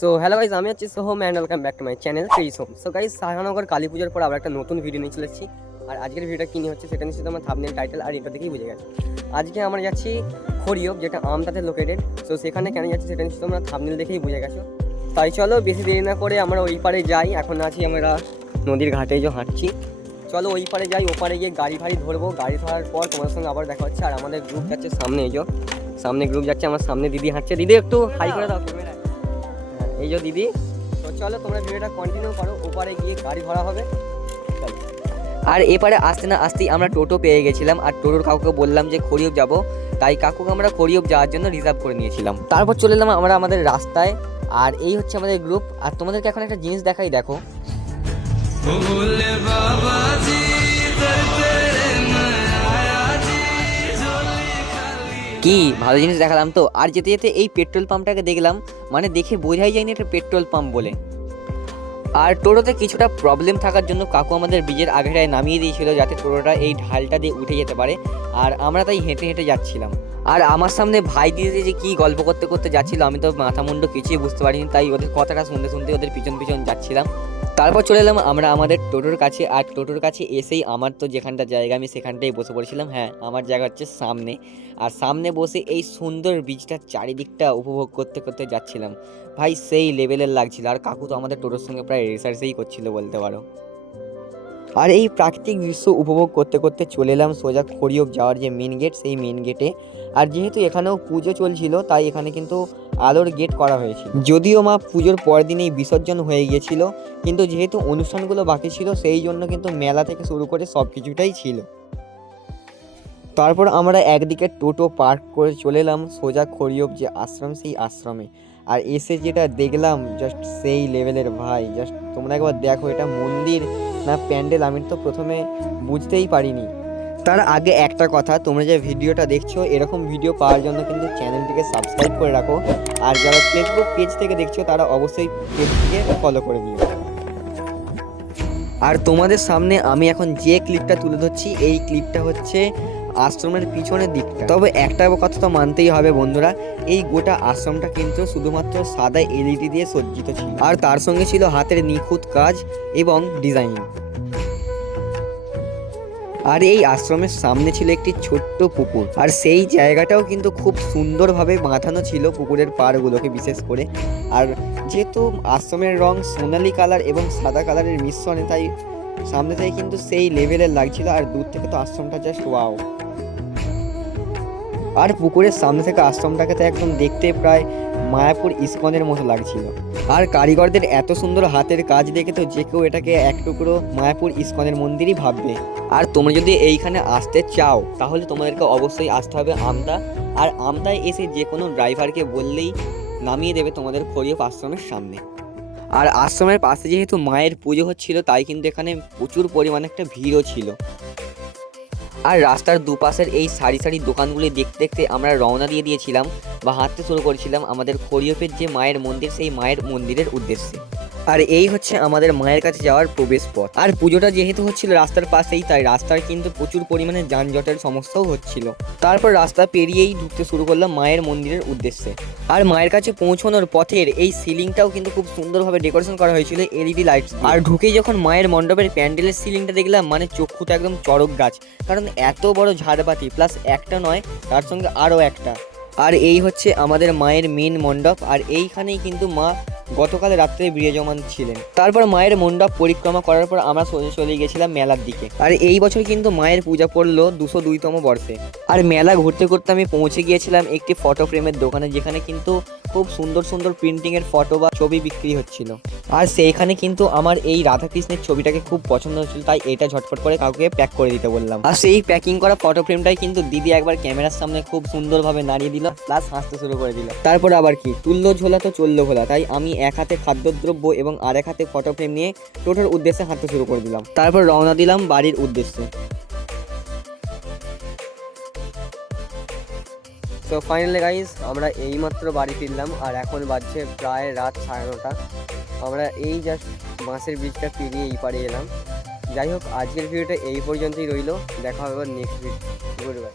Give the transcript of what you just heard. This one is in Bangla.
সো হ্যালো গাইজ আমি হচ্ছি Soham and welcome back to my channel সেই সোম সো গাইজ শাহনগর কালী পুজোর পর আবার একটা নতুন ভিডিও নিয়ে চলেছি আর আজকের ভিডিওটা কী নিয়ে হচ্ছে সেটা নিশ্চিত আমার থামনেল টাইটেল আর এটা দেখেই বুঝে গেছে। আজকে আমরা যাচ্ছি খড়িয়ব যেটা আমতাতে লোকেটেড সো সেখানে কেন যাচ্ছি সেটা নিশ্চিত আমরা থামনেল দেখেই বুঝে গেছো। তাই চলো বেশি দেরি না করে আমরা ওই পারে যাই। এখন আছি আমরা নদীর ঘাটে যে হাঁটছি। চলো ওই পারে যাই ওপারে গিয়ে গাড়ি ফাড়ি ধরবো। গাড়ি ধরার পর তোমার সঙ্গে আবার দেখা হচ্ছে। আর আমাদের গ্রুপ যাচ্ছে সামনে এই সামনে গ্রুপ যাচ্ছে আমার সামনে দিদি হাঁটছে। দিদি একটু হাই করে দাও। ক্যামেরায় হ্যাঁ, এই যে দিদি তো চলো তোমরা ভিডিওটা কন্টিনিউ করো ওপারে গিয়ে গাড়ি ধরা হবে। আর এপারে আসতে না আসতেই আমরা টোটো পেয়ে গেছিলাম আর টোটোর কাকুকে বললাম যে খড়িয়ব যাব তাই কাকুকে আমরা খড়িয়ব যাওয়ার জন্য রিজার্ভ করে নিয়েছিলাম। তারপর চলে এলাম আমরা আমাদের রাস্তায় আর এই হচ্ছে আমাদের গ্রুপ আর তোমাদেরকে এখন একটা জিনিস দেখাই দেখো। কি? ভালো জিনিস দেখালাম তো। আর যেতে যেতে এই পেট্রোল পাম্পটাকে দেখলাম মানে দেখে বোঝাই যায়নি এটা পেট্রোল পাম্প বলে। আর টোটোতে কিছুটা প্রবলেম থাকার জন্য কাকু আমাদের ব্রিজের আগেটায় নামিয়ে দিয়েছিল যাতে টোটোটা এই ঢালটা দিয়ে উঠে যেতে পারে। আর আমরা তাই হেঁটে হেঁটে যাচ্ছিলাম। আর আমার সামনে ভাই দিদি যে কী গল্প করতে করতে যাচ্ছিল, আমি তো মাথা মুন্ডু কিছুই বুঝতে পারিনি, তাই ওদের কথাটা শুনতে শুনতে ওদের পিছন পিছন যাচ্ছিলাম। তারপর চলে এলাম আমরা আমাদের টোটোর কাছে, আর টোটোর কাছে এসেই আমার তো যেখানটা জায়গা আমি সেখানটাই বসে পড়েছিলাম। হ্যাঁ আমার জায়গা হচ্ছে সামনে। আর সামনে বসে এই সুন্দর বীজটার চারিদিকটা উপভোগ করতে করতে যাচ্ছিলাম। ভাই, সেই লেভেলের লাগছিল। আর কাকু তো আমাদের টোটোর সঙ্গে প্রায় রেসার্সেই করছিল বলতে পারো। আর এই প্রাকৃতিক দৃশ্য উপভোগ করতে করতে চলে এলাম সোজা খড়িয়ব যাওয়ার যে মেন গেট সেই মেন গেটে আর যেহেতু এখানেও পুজো চলছিল, তাই এখানে কিন্তু আলোর গেট করা হয়েছিল। যদিও মা পুজোর পরের দিনেই বিসর্জন হয়ে গিয়েছিল, কিন্তু যেহেতু অনুষ্ঠানগুলো বাকি ছিল, সেই জন্য কিন্তু মেলা থেকে শুরু করে সব কিছুটাই ছিল। তারপর আমরা একদিকে টোটো পার্ক করে চলে এলাম, সোজা খড়িয়ব যে আশ্রম, সেই আশ্রমে। আর এসে যেটা দেখলাম জাস্ট সেই লেভেলের ভাই জাস্ট তোমরা একবার দেখো, এটা মন্দির না প্যান্ডেল, আমি তো প্রথমে বুঝতেই পারিনি। তার আগে একটা কথা, তোমরা যে ভিডিওটা দেখছ, এরকম ভিডিও পাওয়ার জন্য কিন্তু চ্যানেলটিকে সাবস্ক্রাইব করে রাখো। আর যারা ফেসবুক পেজ থেকে দেখছ, তারা অবশ্যই পেজটিকে ফলো করে দিও আর তোমাদের সামনে আমি এখন যে ক্লিপটা তুলে ধরছি, এই ক্লিপটা হচ্ছে আশ্রমের পিছনের দিকটা। তবে একটা কথা তো মানতেই হবে বন্ধুরা, এই গোটা আশ্রমটা কিন্তু শুধুমাত্র সাদা এলইডি দিয়ে সজ্জিত ছিল। আর তার সঙ্গে ছিল হাতের নিখুঁত কাজ এবং ডিজাইন আর এই আশ্রমের সামনে ছিল একটি ছোট্ট পুকুর। আর সেই জায়গাটাও কিন্তু খুব সুন্দরভাবে বাঁধানো ছিল পুকুরের পাড়গুলোকে বিশেষ করে। আর যেহেতু আশ্রমের রং সোনালি কালার এবং সাদা কালারের মিশ্রণে, তাই সামনে থেকে কিন্তু সেই লেভেলের লাগছিল। আর দূর থেকে তো আশ্রমটা জাস্ট ওয়াও আর পুকুরের সামনে থেকে আশ্রমটাকে তো একদম দেখতে প্রায় মায়াপুর ইস্কনের মতো লাগছিল। আর কারিগরদের এত সুন্দর হাতের কাজ দেখে তো যে কেউ এটাকে এক টুকরো মায়াপুর ইস্কনের মন্দিরই ভাববে। আর তোমরা যদি এইখানে আসতে চাও, তাহলে তোমাদেরকে অবশ্যই আসতে হবে আমতা। আর আমতায় এসে যে কোনো ড্রাইভারকে বললেই নামিয়ে দেবে তোমাদের খড়িয়প আশ্রমের সামনে। আর আশ্রমের পাশে যেহেতু মায়ের পুজো হচ্ছিল, তাই কিন্তু এখানে প্রচুর পরিমাণে একটা ভিড়ও ছিল। আর রাস্তার দুপাশের এই সারি সারি দোকানগুলি দেখতে দেখতে আমরা রওনা দিয়ে দিয়েছিলাম বা হাঁটতে শুরু করেছিলাম আমাদের খড়িয়পের যে মায়ের মন্দির, সেই মায়ের মন্দিরের উদ্দেশ্যে। আর এই হচ্ছে আমাদের মায়ের কাছে যাওয়ার প্রবেশ পথ। আর পুজোটা যেহেতু হচ্ছিল রাস্তার পাশেই, তাই রাস্তার কিন্তু প্রচুর পরিমাণে যানজটের সমস্যাও হচ্ছিল। তারপর রাস্তা পেরিয়েই ঢুকতে শুরু করলাম মায়ের মন্দিরের উদ্দেশ্যে। আর মায়ের কাছে পৌঁছানোর পথের এই সিলিংটাও কিন্তু খুব সুন্দরভাবে ডেকোরেশন করা হয়েছিল এলইডি লাইট আর ঢুকেই যখন মায়ের মণ্ডপের প্যান্ডেলের সিলিংটা দেখলাম মানে চক্ষুতে একদম চড়ক গাছ। কারণ এত বড় ঝাড়বাতি, প্লাস একটা নয়, তার সঙ্গে আরও একটা। আর এই হচ্ছে আমাদের মায়ের মেন মণ্ডপ, আর এইখানেই কিন্তু মা গতকাল রাত্রে বিরাজমান ছিলেন। তারপর মায়ের মণ্ডপ পরিক্রমা করার পর আমরা সোজা চলে গেছিলাম মেলার দিকে। আর এই বছর কিন্তু মায়ের পূজা পড়ল দুশো দুইতম বর্ষে। আর মেলা ঘুরতে ঘুরতে আমি পৌঁছে গিয়েছিলাম একটি ফটো ফ্রেমের দোকানে, যেখানে কিন্তু খুব সুন্দর সুন্দর প্রিন্টিংয়ের ফটো বা ছবি বিক্রি হচ্ছিল। আর সেইখানে কিন্তু আমার এই রাধাকৃষ্ণের ছবিটাকে খুব পছন্দ হচ্ছিল তাই এটা ঝটফট করে কাউকে প্যাক করে দিতে বললাম। আর সেই প্যাকিং করা ফটো ফ্রেমটাই কিন্তু দিদি একবার ক্যামেরার সামনে খুব সুন্দরভাবে নাড়িয়ে দিল প্লাস হাসতে শুরু করে দিল। তারপর আবার কি? তুললো ঝোলা তো চলল ভোলা, তাই আমি এক হাতে খাদ্যদ্রব্য এবং আর এক হাতে ফটো ফ্রেম নিয়ে টোটোর উদ্দেশ্যে হাঁটতে শুরু করে দিলাম। তারপর রওনা দিলাম বাড়ির উদ্দেশ্যে। সো ফাইনালি গাইজ আমরা এইমাত্র বাড়ি ফিরলাম আর এখন বাজছে প্রায় রাত সাড়ে নটা। আমরা এই জাস্ট বাঁশের ব্রিজটা পেরিয়ে এই পাড়ে এলাম। যাই হোক, আজকের ভিডিওটা এই পর্যন্তই রইল। দেখা হবে নেক্সট ভিডিও গুড বাই।